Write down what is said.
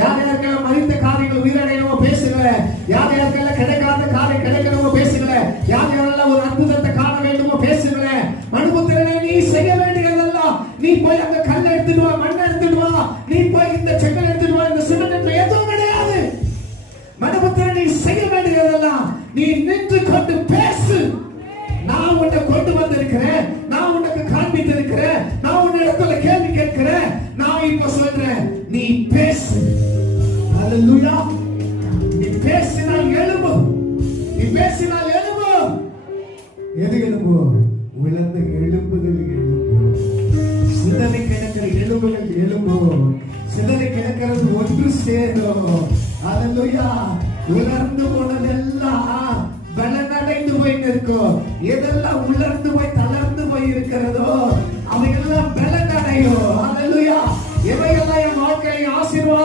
யார் யாருக்கெல்லாம் மறித்த காரியங்கள் உயிரடையணுமோ பேசுகிறேன். யார் யாருக்கெல்லாம் கிடைக்காத காரியம் கிடைக்கணுமோ பேசுகிறேன். யார் யாரெல்லாம் ஒரு அற்புதத்தை காண வேண்டுமோ பேசுகிறேன். மனுபுத்திரனே, நீ செய்ய வேண்டியதெல்லாம், நீ போய் அங்க கல்லை எடுத்துட்டு வா, மண்ணை எடுத்துட்டு வா, நீ போய் இந்த செங்கல் எடுத்துட்டு வா, இந்த சிமெண்ட் எதுவும் கிடையாது. மனுபுத்திரன், நீ செய்ய வேண்டியதெல்லாம் நீ நின்று கொண்டு பேசு. நான் உன்னை கொண்டு வந்திருக்கிறேன், நான் உனக்கு காண்பித்து இருக்கிறேன், நான் உன்னை இடத்துல கேள்வி கேட்கிறேன். நான் இப்ப சொல்றேன், நீ பேசு. அல்லேலூயா. நீ பேசினால் எழும்பு, நீ பேசினால் எழும்பு. எது எழும்பு? விழுந்த எலும்புகள் எழும்பு, சிதறி கிடக்கிற எலும்புகள் எழும்பு, சிதறி கிடக்கிறது ஒன்று சேரும். அல்லேலூயா. உலர்ந்து போனதெல்லாம் பலனடைந்து போய் நிற்கும். எதெல்லாம் உலர்ந்து போய் தளர்ந்து போய் இருக்கிறதோ அவையெல்லாம் பலனடையும். அல்லேலூயா. எவையெல்லாம் என் வாழ்க்கையை ஆசீர்வாதம்